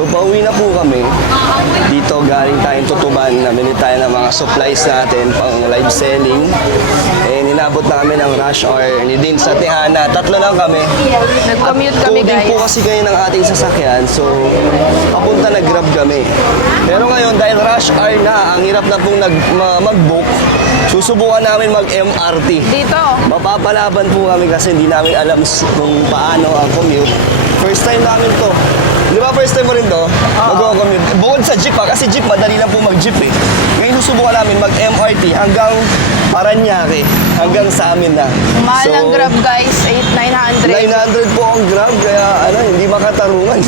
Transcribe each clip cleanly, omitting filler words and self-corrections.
So pauwi na po kami. Dito galing tayong Tutuban. Namili tayo ng mga supplies natin pang live selling. Eh, ninabot namin ang rush hour ni Din sa Tihana. Tatlo lang kami. Nag-commute kami, Coding guys. po kasi kayo ng ating sasakyan. So, papunta nag-grab kami. Pero ngayon, dahil rush hour na, ang hirap na pong mag-book, susubukan namin mag-MRT. Dito. Mapapalaban po kami kasi hindi namin alam kung paano ang commute. First time namin to. Di ba first time mo rin to? Mag-commute. Bukod sa jeep kasi jeep madali lang po mag-jeep eh. Ngayon susubukan namin mag-MRT hanggang Paranaque, hanggang sa amin na. Mahal ng Grab, guys. 900. 900 po ang Grab, kaya hindi makatarungan.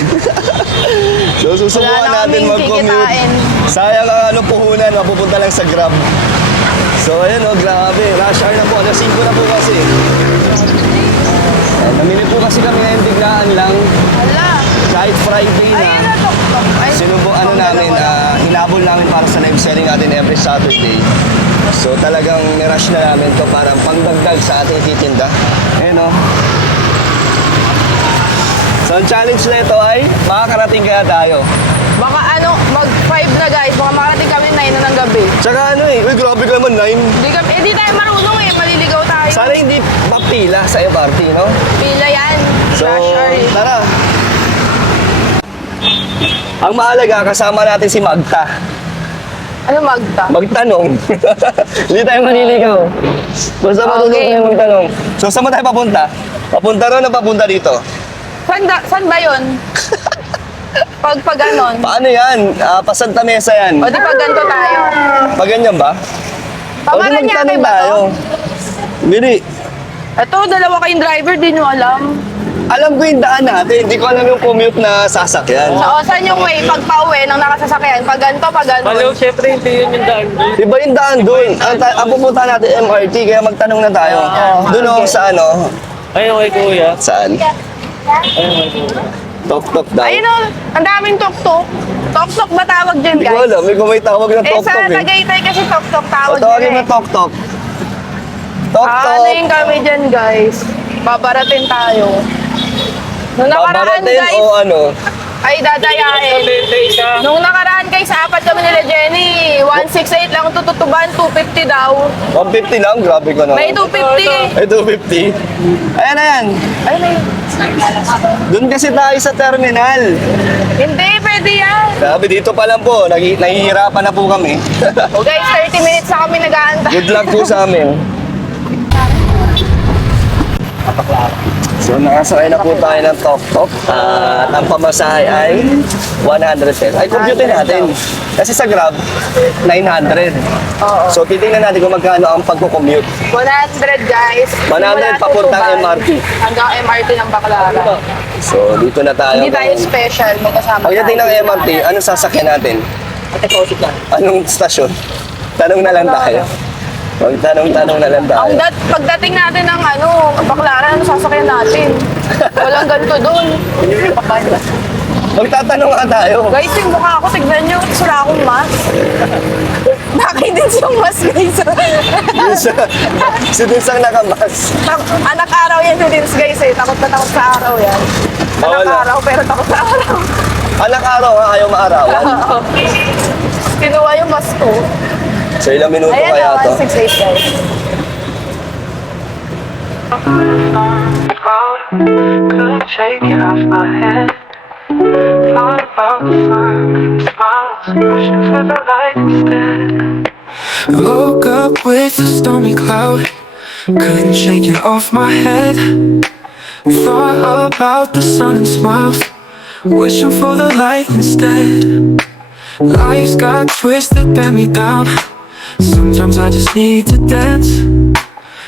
So susubukan Wala na natin kaming mag-commute. kikitain. Sayang ang puhunan, mapupunta lang sa Grab. So ayun grabe, rush hour na po, alas 5 na po kasi. Namili po kasi kami ngayon biglaan lang, Hala. kahit Friday Ayun na. na, tok-tok. Ay, Namin, hinabol namin para sa live selling natin every Saturday. So talagang nirush na namin to para pangdagdag sa ating titinda. Ayun o. So ang challenge na ito ay makakarating kaya tayo. Baka mag-5 na, guys. Baka makarating kami 9 na ng gabi. Tsaka uy grabe ka naman 9. Hindi tayo marunong eh. Maliligaw tayo. Sana hindi mapila sa MRT, no? Pila yan. So, Rush hour eh. tara. Ang mahalaga, kasama natin si Magta. Ano Magta? Magtanong. Hindi tayo maniligaw. Basta matulog Okay. tayo magtanong. So, saan ba tayo papunta? Papunta ron o papunta dito? Saan ba yun? Pag ganon. Paano yan? Pasanta Mesa yan. O di pag ganito tayo. Pag ganyan ba? Pamaranyake ba to? Bili. Ito, dalawa kayong driver, di nyo alam. Alam ko yung daan natin. Hindi ko alam yung commute na sasakyan. So, saan yung way? Pag pauwi ng nakasasakyan? Pag ganito, pag ganon. Hello, syempre hindi yun yung daan doon. Iba yung daan doon. Ang pupunta natin MRT, kaya magtanong na tayo. Doon o, sa ano? Ayun kay kuya. Saan? Ayun kay kuya. Tok-tok daw. Ayun o, ang daming tok-tok. Tok-tok ba tawag dyan, Hindi ko guys? alam. May tawag na Eh, sa tok-tok eh. Tagaytay kasi tok-tok O, tawag tawagin dyan mo eh. tok-tok. Ano Tok-tok. yung kami dyan, guys? Babaratin tayo. Nung nakaraan, Babaratin guys, o ano? ay dadayain. Day ka. Nung nakaraan, guys, apat kami nila Jenny. 168 lang tututuban, 250 daw. 150 lang? Grabe ka na. May 250. Ay, 250. Ayan na yan. Ay, may... Doon kasi tayo sa terminal. Hindi, pwede yan. Grabe, dito pa lang po. Nahihirapan na po kami. O guys, 30 minutes na kami nag-aantay. Good luck po sa amin. So, nakasakay na po tayo ng tok-tok. At ang pamasahe ay 100 pesos. Ay, compute natin. Kasi sa Grab, 900. Oo. So, titingnan natin kung magkano ang pagko-commute. 100, guys. 100 Simula papuntang Tutuban MRT. Hanggang MRT ng Baclaran. So, dito na tayo. Hindi tayo special, may kasama Pagdating ng MRT, anong sasakyan natin? Anong stasyon? Tanong na lang tayo. Magtanong-tanong na lang tayo. Pagdating natin ng Baclaran, ano sasakyan natin? Walang ganito doon. Magtatanong nga tayo. Guys, yung mukha ko, tignan nyo, wala akong mask. Nakainis yung mask, guys. Si Dinsang nakamas. Anak araw yan si Dins, guys, eh. Takot na takot sa araw yan. Anak Wala. araw, pero takot sa araw. Anak araw ha, ayaw maarawan. Kinuha yung mask ko. So ilang minuto Ayan kaya na, to? 168, guys. Couldn't shake it off my head. Thought about the sun, smiles, wishing for the light instead. Woke up with a stormy cloud. Couldn't shake it off my head. Thought about the sun and smiles, wishing for the light instead. Life's got twists that bear me down. Sometimes I just need to dance.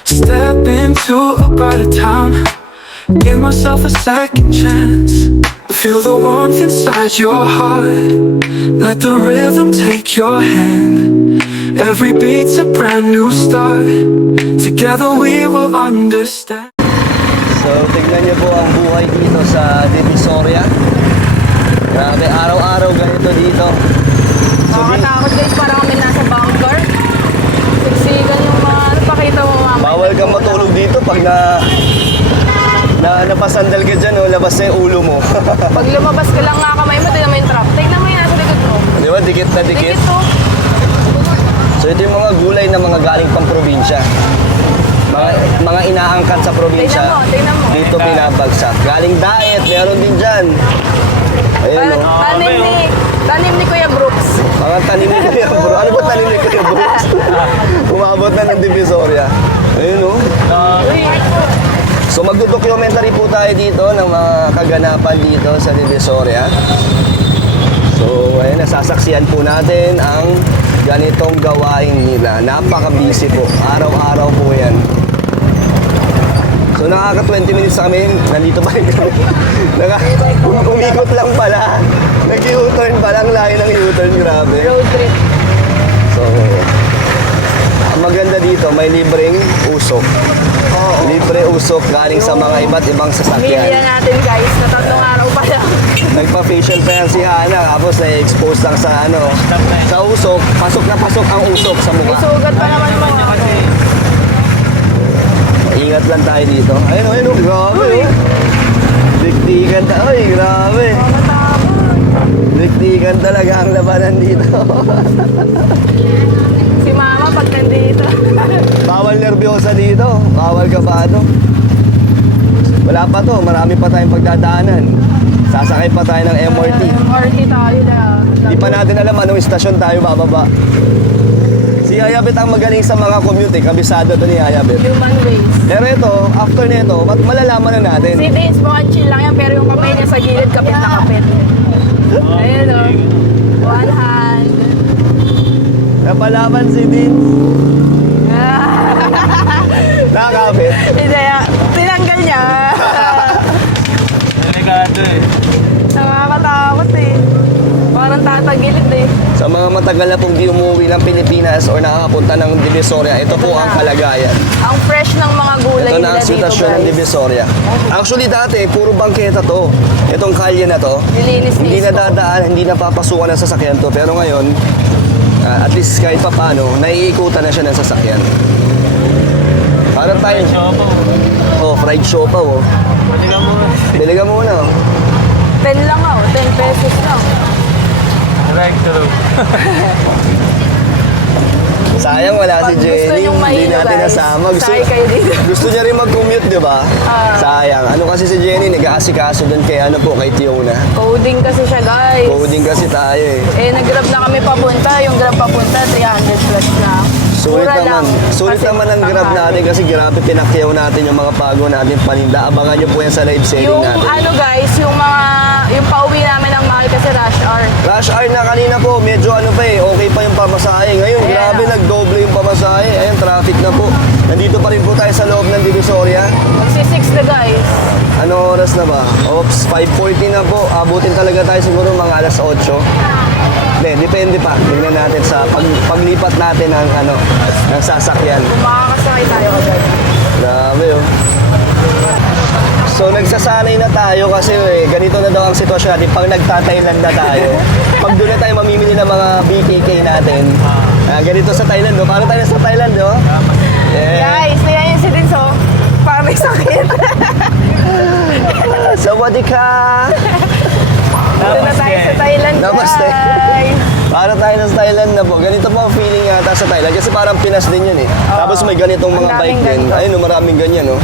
Step into a brighter town. Give myself a second chance. Feel the warmth inside your heart. Let the rhythm take your hand. Every beat's a brand new start. Together we will understand. So tignan niyo po ang buhay dito sa Divisoria. Grabe, araw-araw ganito dito. Nakakatakot, guys, parang kami nasa bunker. Siksikan yung mga, pakita mo mamaya. Bawal kang matulog dito pag napasandal ka dyan, oh, labas na yung ulo mo. Pag lumabas ka lang nga kamay mo, tignan mo yung trap. Tignan mo yung nasa likod mo. Di ba? Dikit na dikit. Dikit to. So ito yung mga gulay na mga galing pang probinsya. Mga inaangkat sa probinsya. Tingnan mo. Dito binabagsak. Galing diet, meron din dyan. Ayun, oh. Tanim ni Kuya Brooks. Mga tanim ni Kuya Bro. Ano ba tanim ni Kuya Bro? Umabot na ng Divisoria. Ayun, oh. Uy, So magdo-documentary po tayo dito ng mga kaganapan dito sa Divisoria. So ayun, nasasaksiyan po natin ang ganitong gawain nila. Napaka-busy po. Araw-araw po yan. So nakaka 20 minutes kami, nandito pa rin kami. Umikot lang pala. Nag-U-turn pa lang, layo ng U-turn, grabe. road trip. So, ang maganda dito, may libreng usok. Libre usok galing sa mga iba't ibang Pamilya sasakyan. natin guys, na 3 araw pa lang. Nagpa-facial pa yan si Hana, tapos na-expose lang sa sa usok. Pasok na pasok ang usok sa May mukha. sugat pa naman mo. Ingat lang tayo dito. Ayun, ayun, oh, grabe. Oh. Diktikan tayo, ay, grabe. Diktikan talaga ang labanan dito. Si Mama pag nandito. Bawal nervyosa dito. Bawal kabado. Wala pa to. Marami pa tayong pagdadaanan. Sasakay pa tayo ng MRT. MRT tayo na. Di pa natin alam anong istasyon tayo bababa. Si Hayabit ang magaling sa mga commute. Kabisado to ni Hayabit. Human waste. Pero ito, after nito, malalaman na natin. Si Dins, mukhang chill lang yan, pero yung kamay niya sa gilid, kapit na kapit. Ayun o. One hand. Napalaman si Dean. Nakakapit. Hindi, tinanggal niya. Delikado eh. Nakakatakot eh. Parang tatagilid eh. Sa mga matagal na pong di umuwi ng Pilipinas or nakakapunta ng Divisoria, ito po ang kalagayan. Ang fresh ng mga gulay Ito na nila ang dito sitwasyon ng guys. Divisoria. Actually dati, puro bangketa to. Itong kalye na to, Nilinis hindi na dadaan, hindi na papasukan ng sasakyan to. Pero ngayon, at least kahit pa paano, naiikutan na siya ng sasakyan. Para tayo. Chopo. Oh, fried siopaw, oh. Pwede ka muna. Bili ka muna, oh. 10 lang oh, 10 pesos lang. Direct through. Sayang wala si Pag gusto Jenny, niyong hindi mahilo, natin guys, nasama. sakay kayo dito. Gusto niya rin mag-commute, di ba? Sayang. Ano kasi si Jenny, nag-aasikaso doon kay ano po, kay Tiona. Coding kasi siya guys. Coding kasi tayo eh. Eh, nag-grab na kami papunta. Yung grab papunta, 300 plus na. Sulit Mura naman. lang. Sulit Kasi naman ang grab tanghali. natin kasi grabe pinakyaw natin yung mga pago natin paninda. Abangan nyo po yan sa live selling Yung natin. ano guys, yung pauwi namin ng mahal kasi rush hour. Rush hour na kanina po, medyo ano pa eh, okay pa yung pamasahe. Ngayon, Ayan. grabe nagdoble yung pamasahe. Ayun, traffic na po. Nandito pa rin po tayo sa loob ng Divisoria. Magsi-6 na guys. Ano oras na ba? Oops, 5:40 na po. Abutin talaga tayo siguro mga alas 8. Hindi, depende pa. Tingnan natin sa paglipat natin ng ng sasakyan. Makakasakay tayo agad. Grabe oh. So nagsasanay na tayo kasi ganito na daw ang sitwasyon natin pag nagta-Thailand na tayo. Pag doon na tayo mamimili ng mga BKK natin. Ganito sa Thailand, no? Paano tayo sa Thailand, no? Guys, yan yung si Dinso. Para may sakit. Sawadee ka! Dito na tayo sa Thailand Namaste. guys. Para tayo sa Thailand na po. Ganito po ang feeling yata sa Thailand kasi parang Pinas din yun eh. Tapos may ganitong Ang mga bike daming din. ganito. Ayun, no, maraming ganyan, no?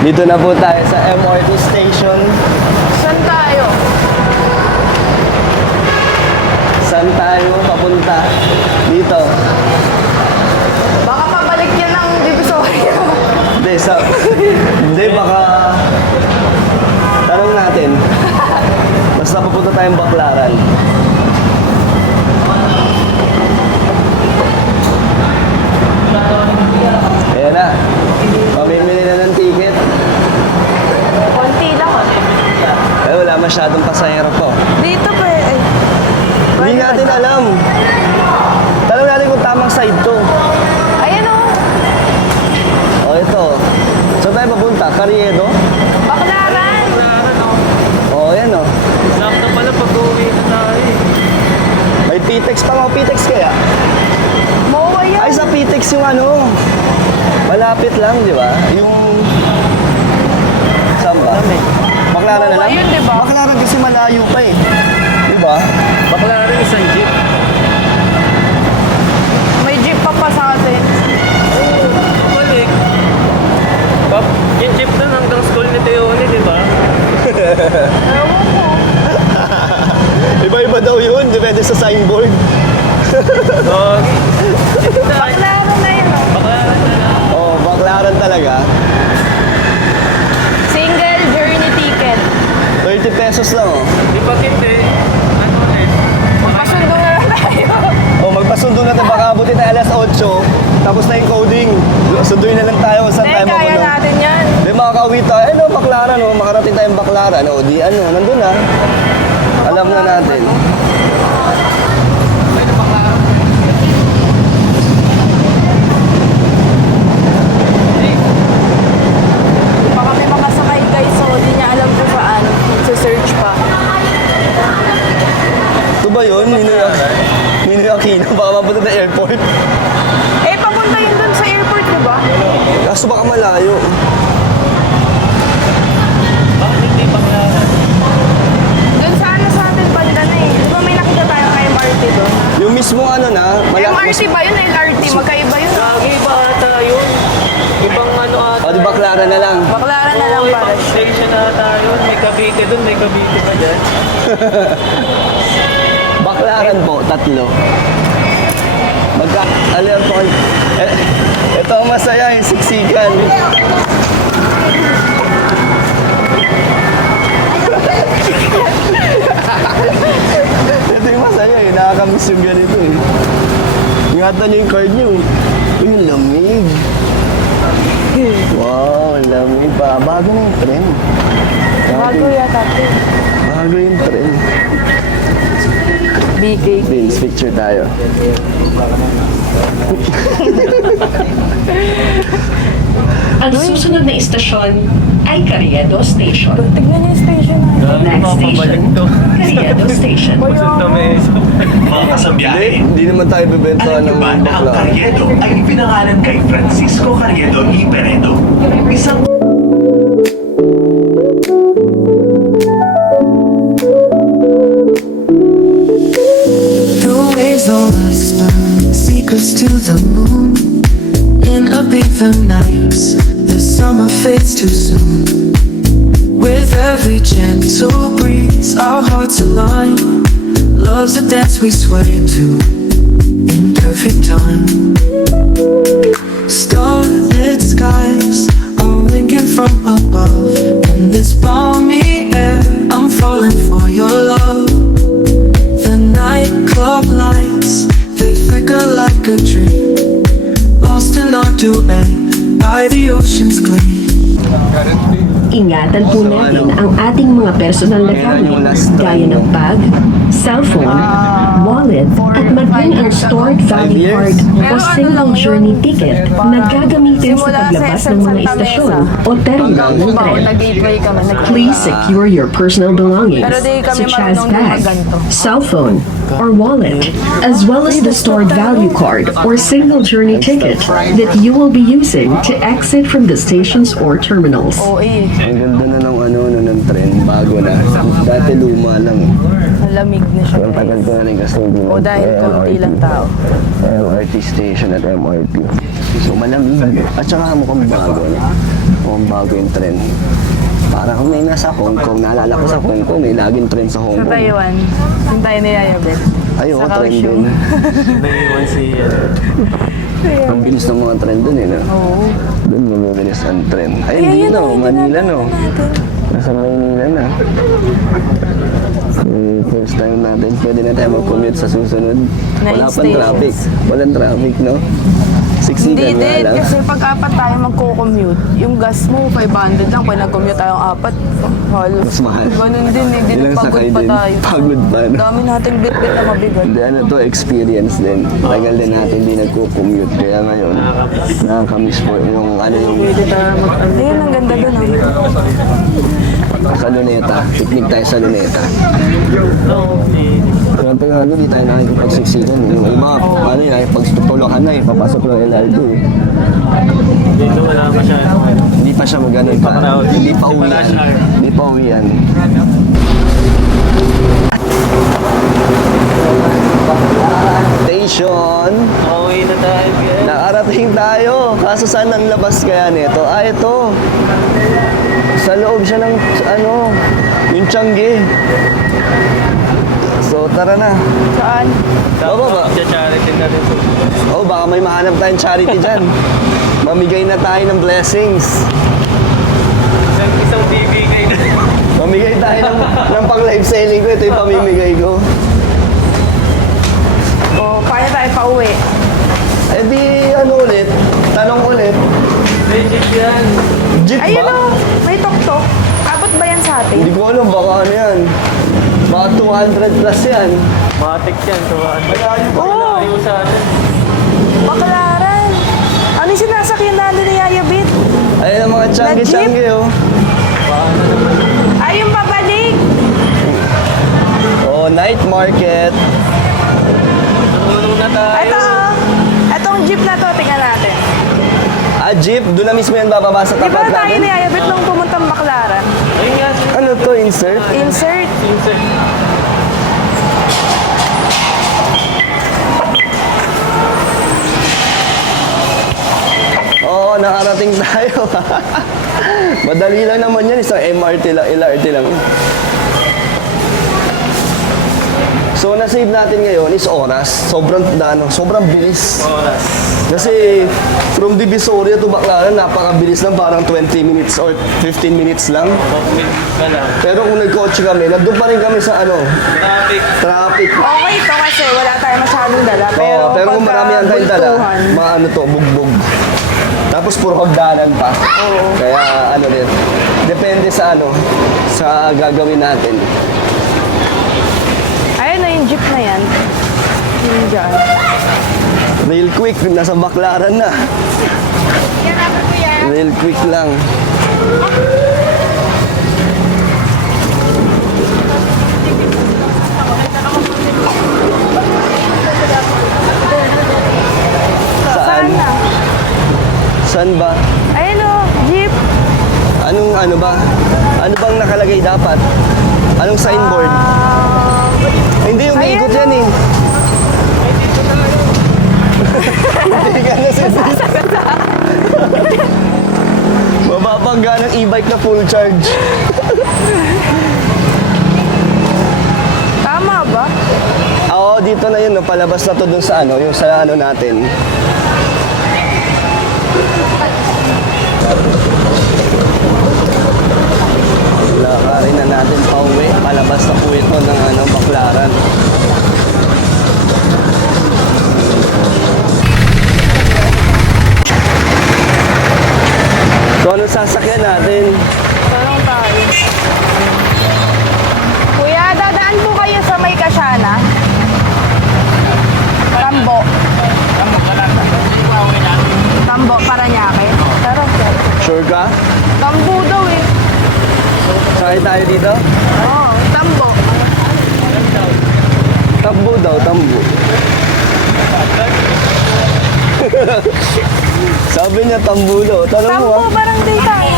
Dito na po tayo sa MRT station. Saan tayo? Saan tayo papunta? Dito. Baka pabalik yan ng Divisoria. Hindi, hindi, baka... Tanong natin. Basta papunta tayong Baklaran. Ayan na. Mamimili na ng ticket. Konti lang. Wala masyadong pasahero po. Dito natin alam. Tanong natin kung tamang side to. Ayan o. O, ito. Saan tayo papunta? Carriedo? Baklaran. O, yan o. Sakto pala pag-uwi na tayo eh. May Pitex pa mo. Pitex kaya? Mowa yan. Ay, sa Pitex yung ano. Malapit lang, di ba? Yung... Saan ba? Baklaran na lang? Ayun, di ba? Baklaran kasi malayo pa eh. Di ba? Bakla rin isang jeep. May jeep pa pa sa atin. Balik. Yung jeep doon hanggang school ni Teone, di ba? Ewan ko. Iba-iba daw yun. Depende sa signboard. Dog. Baklaran na yun o. Bakla rin na lang. Oh, baklaran talaga. Single journey ticket. 30 pesos lang oh. Di ba hindi? Ano ulit? Pasundo na lang tayo. Oh, magpasundo na tayo. Baka abutin na alas 8. Tapos na yung coding. Sunduin na lang tayo kung saan Hindi, tayo kaya makulong. natin yan. Di makakauwi tayo. Eh no, baklaran oh. Makarating tayong baklaran. Oh, di ano, nandun na. Alam na natin. Baka may makasakay guys, so di niya alam kung saan. Search pa. Ito ba yun? Ninoy Aquino. Baka mapunta na airport. Eh, papunta yun dun sa airport, di ba? Kaso baka malayo. Bakit hindi bakla rin? Dun sa ano sa atin banda na eh. Di ba may nakita tayo ng MRT doon? Yung mismo ano na. MRT ba yun? LRT? Magkaiba yun. Lagi ba ata yun? Ibang ano ata. O di baklaran na lang. Baklaran na lang Oo, para ibang station ata yun. May Cavite doon, may Cavite pa dyan. Baklaran po, 3. Alam po, ito ang masaya, yung siksikan. Ito yung masaya eh, nakakamiss yung ganito eh. Ingatan niyo yung card niyo. Uy, yung lamig. Wow, lamig pa. Bago na yung tren. Bago yata ito. Bago yung tren. BK. Please, picture tayo. Ang susunod na istasyon ay Carriedo Station. Tignan niyo yung station na. Next Mapabalik station, to. Carriedo Station. Kusog na Mga kasabiyahe, Hindi naman tayo bibenta alam niyo ng ba na ang bakla. Carriedo ay pinangalan kay Francisco Carriedo y Peredo, isang The waves on us burn, secrets to the moon. In a the nights, the summer fades too soon. With every gentle breeze, our hearts align. Love's a dance we sway to in perfect time. Starlit skies are winking from above. In this balmy air, I'm falling for your love. The nightclub lights, they flicker like a dream. Lost in our duet by the ocean's gleam. Ingatan po natin ang ating mga personal na gamit gaya ng bag, cellphone, wallet, at maging ang stored value card o single journey ticket na gagamitin sa paglabas ng mga istasyon o terminal ng tren. Nag-gateway kami. Please secure your personal belongings, Pero di kami such as marunong bag, gumaganto. cell phone, or wallet, as well as the stored value card or single journey ticket that you will be using to exit from the stations or terminals. Oo eh. Ang ganda na ng ng tren, bago na. Dati luma lang. Malamig na siya Ang tagal guys. ko na rin kasi hindi O dahil konti lang tao. MRT station at MRT. So malamig. At saka mukhang bago. No? Mukhang bago yung tren. Parang kung may nasa Hong Kong, naalala ko sa Hong Kong, may laging tren sa Hong Sa Kong. Taiwan. Yung tayo ni Yaya Beth. Ay, oo, Sa tren Kaohsiung. din. Naiwan si... Ang bilis ng mga tren dun eh, no? Oo. Doon mabilis ang tren. Ay, Ay, hindi ayun, no, ayun, Manila no. natin. Nasa Maynila na. First time natin, pwede na tayo mag-commute sa susunod. Wala pang stations. traffic. Walang traffic, no? Hindi Siksikan nga din, lang. kasi pag apat tayo magko-commute, yung gas mo 500 lang, pag nag-commute tayong apat, halos. Mas mahal. Ganun din, hindi Ilang pagod sakay pa din. tayo. Pagod pa, no? Dami nating bit-bit na mabigat. Hindi, ano to, experience din. Tagal din natin di nagko-commute. Kaya ngayon, nakakamiss po yung ano yung Ayun, ang ganda dun sa Luneta. Picnic tayo sa Luneta. Kaya nga di tayo nakikipagsiksikan. Yung iba, ano yun, pagtutulakan na eh. Papasok ng LRT. Dito wala pa siya. Hindi pa siya mag-ganun pa. Hindi pa uwian. Hindi pa uwian. Station. Pauwi na tayo, guys. Nakarating tayo. Kaso saan ang labas kaya nito? Ah, ito. Sa loob siya ng, ano, yung Tiangge. So, tara na. Saan? Baba ba? Charity na rin. Oh, baka may mahanap tayong charity dyan. Mamigay na tayo ng blessings. Isang bibigay na. Mamigay tayo ng pang live selling ko. Ito yung pamimigay ko. O, paano tayo pauwi? Eh di, ano ulit? Tanong ulit. May jeep yan. Jeep Ayun ba? o, may tok-tok. Abot ba yan sa atin? Hindi ko alam, baka ano yan. Baka 200 plus yan. Matik yan. Tuwaan. Oo, Ayaw sa atin. Baklaran. Ano yung sinasakyan natin ni Yaya Bit? Ayun ang mga Tiangge-Tiangge, oh. Ay, yung pabalik. Oh, night market. Tulong na tayo. Ito o. Etong jeep na to, tingnan natin. Ah, jeep. Doon na mismo yan bababa sa Di ba tapat tayo ni natin. Yaya Bit nung pumuntang Baklaran? Ayun nga. Ano to, insert? Insert. Insert. Oo, nakarating tayo. Madali lang naman yan. Isang MRT lang, LRT lang. So, na-save natin ngayon is oras. Sobrang bilis. Oras. Kasi from Divisoria to Baclaran, napakabilis lang, parang 20 minutes or 15 minutes lang. Pag-win ka lang. Pero kung nag-coach kami, nandun pa rin kami sa Traffic. traffic. Okay ito kasi wala tayo masyadong dala. Pero, Pero kung marami ang tayong dala, bultuhan, maano to, bugbog. Tapos puro hagdanan pa. Kaya ano din, depende sa sa gagawin natin. Ayun na yung jeep na yan. Yung dyan. Real quick, nasa Baclaran na. Real quick lang. Saan? Saan na? Saan ba? Ayun o, jeep. Anong ano ba? Ano bang nakalagay dapat? Anong signboard? Hindi, umiikot yan eh. Hindi ka na Mababangga ng e-bike na full charge. Tama ba? Oo, dito na yun. No? Palabas na to dun sa yung sa natin. Lakarin na natin pauwi. Palabas na po ito ng Baclaran. So, anong sasakyan natin? Tanong tayo. Kuya, dadaan po kayo sa may Kasyana? Tambo. Tambo, Paranaque. Tara, sir. Sure ka? Tambo daw eh. Sakay tayo dito? Oo, Tambo. Tambo daw, tambo. Sabi niya tambo daw. Tanong mo Tambo, ah. parang din tayo.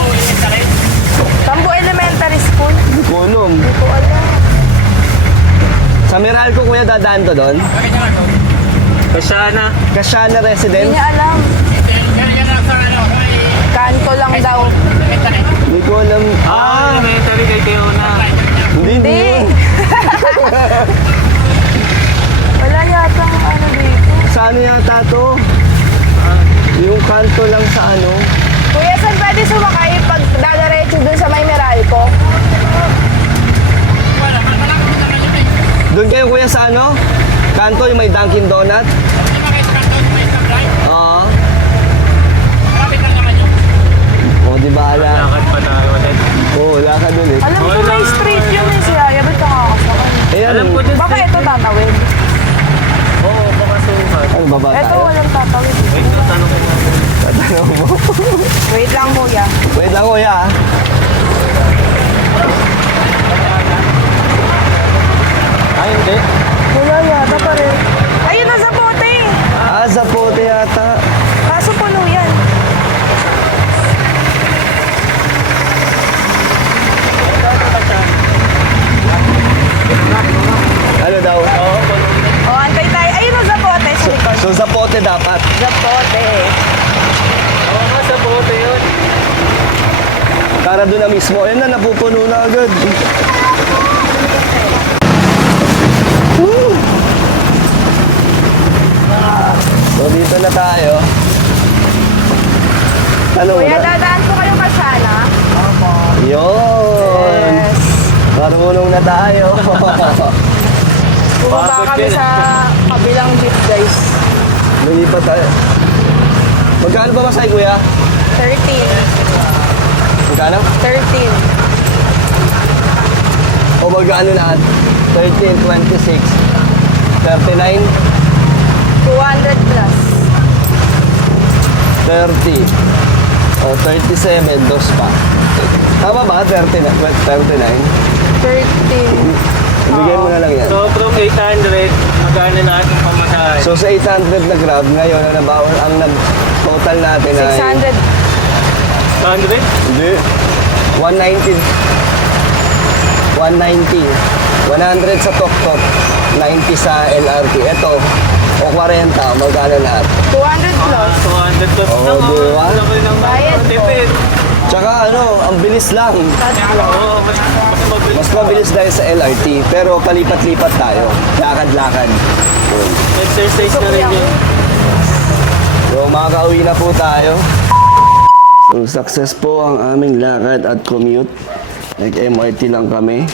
Tambo Elementary School. Hindi ko alam. Hindi ko alam. Sa Meralco, kuya, dadaan to doon? Kasyana. Kasyana Hindi resident? niya alam. Kanto lang daw. Hindi ko alam. Elementary kay Teona. Hindi, hindi. Hindi. yun. Wala yata ang dito. Sa ano yata to? Yung kanto lang sa Kuya, saan pwede sumakay pag dadaretso dun sa may Meralco? Doon kayo kuya sa ano? Kanto yung may Dunkin Donut? Oo. O, di ba ala? Lakad pa tayo ulit. Oo, wala ka dun eh. Alam ko may street yun eh si Aya. Ba't nakakasakay? Eh, Alam ano? ko din. Baka ito tatawid. Oo, pakasukan. Ano ba ba Ito tayo? walang tatawid. Wait, tanong ko na. Tatanong mo. Wait lang kuya. Wait lang kuya ah. Ay, hindi. Wala yata pa rin. Ayun na sa bote. Ah, Zapote yata. Kaso puno yan. Ano daw? O, antay tayo. Ayun na sa bote sa likod. So, Zapote dapat. Zapote. Oo nga, sa bote yun. Tara doon na mismo. Ayun na, napupuno na agad. Woo! So, dito na tayo. Ano Kuya, na? dadaan po kayo kasana. Yun! Yes. Marunong na tayo. Bumaba Bakit kami yun? sa kabilang jeep, guys. Lumipat tayo. Magkano ba masay, kuya? 13. Magkano? 13. O magkano lahat? 13, 26, 39, 200 plus. 30. O 37, dos pa. Tama ba? 39? 13. Bigyan mo na lang yan. So, from 800, magkano lahat ng pamasahe? So sa 800 na grab, ngayon ang nabawas, ang total natin ay... 600. 100? Hindi. 190. 190. 100 sa Tok-Tok. 90 sa LRT. Ito, o 40, magkano lahat? 200 plus. 200 plus Oo, lang. di ba? Laki ng Bayad po. tipid. Tsaka ano, ang bilis lang. Oo, mas mabilis. Mas mabilis dahil sa LRT, pero palipat-lipat tayo. Lakad-lakad. Yun. Exercise na rin yun. So, makakauwi na po tayo. So, success po ang aming lakad at commute. Nag-MRT lang kami.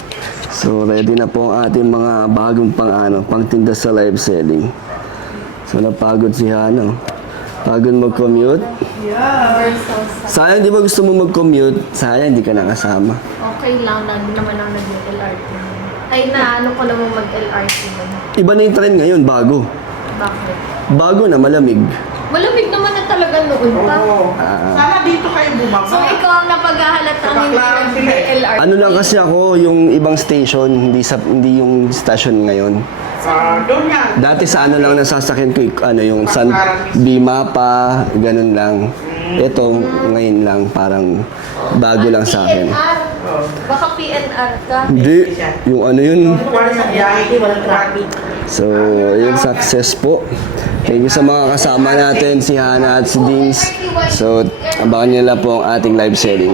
So, ready na po ang ating mga bagong pangtinda sa live selling. So, napagod si Hana. Pagod mag-commute. Sayang, di ba gusto mo mag-commute? Sayang, hindi ka nakasama. Okay lang, lagi naman ang nag-LRT. Ay, naano ko naman mag-LRT nun. Iba na yung trend ngayon, bago. Bakit? Bago na, malamig. Malamig naman na talaga noon pa. Sana dito kayo bumaba. So, ikaw ang napaghahalatang hindi nag-LRT. Ano lang kasi ako, yung ibang station, hindi yung station ngayon. Doon yan. Dati sa ano lang nasasakyan ko, yung San Bima pa, ganun lang. Ito, ngayon lang, parang bago lang sa akin. PNR. Baka PNR ka. Hindi, yung ano yun. Walang sa biyahe, walang traffic. So, yun, success po. Thank you sa mga kasama natin, si Hana at si Dings. So, abangan nila po ang ating live selling.